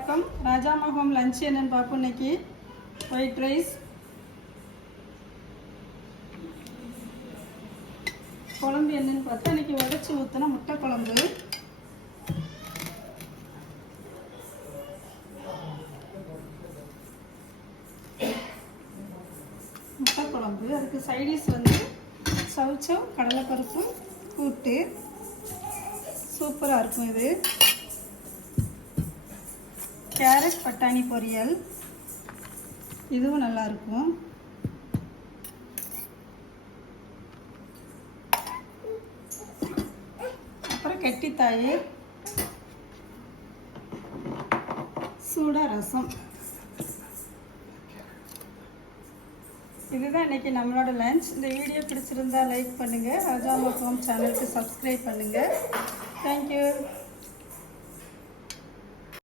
வணக்கம். Rajama home lunch என்னன்னு பார்ப்போம். இன்னைக்கு ஒயிட் ரைஸ், குழம்பு என்னன்னு பார்த்தா இன்னைக்கு உடச்சி ஊற்றின முட்டை குழம்பு. முட்டை குழம்பு அதுக்கு சைடிஷ் வந்து சவுச்சவ் கடலைப்பருப்பு கூட்டு. சூப்பராக இருக்கும். இது கேரட் பட்டாணி பொரியல், இதுவும் நல்லாயிருக்கும். அப்புறம் கெட்டித்தயிர், சூடாக ரசம். இதுதான் இன்றைக்கி நம்மளோட லஞ்ச். இந்த வீடியோ பிடிச்சிருந்தா லைக் பண்ணுங்கள். ராஜாமா ஹோம் சேனலுக்கு சப்ஸ்கிரைப் பண்ணுங்கள். தேங்க்யூ.